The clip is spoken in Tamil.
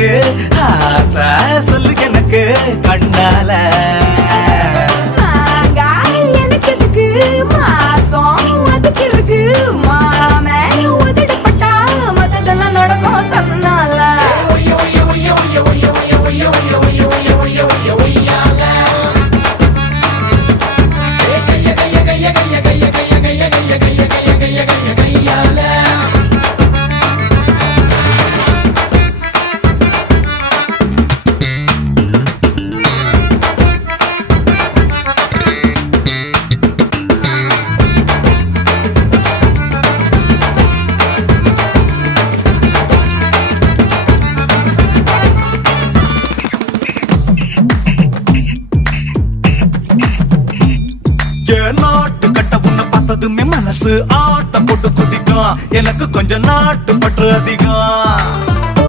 உனக்கு ஆசை சொல்லு எனக்கு கண்ணால எனக்கு எதுக்கு மாசம் அதுக்கு இருக்கு மாமே உதடப்பட்டா மத்ததெல்லாம் நடக்கும் தன்னால நாட்டு கட்ட உன்னை பார்த்ததுமே மனசு ஆட்டம் போட்டு குதிக்கும் எனக்கு கொஞ்சம் நாட்டு பற்று அதிகம்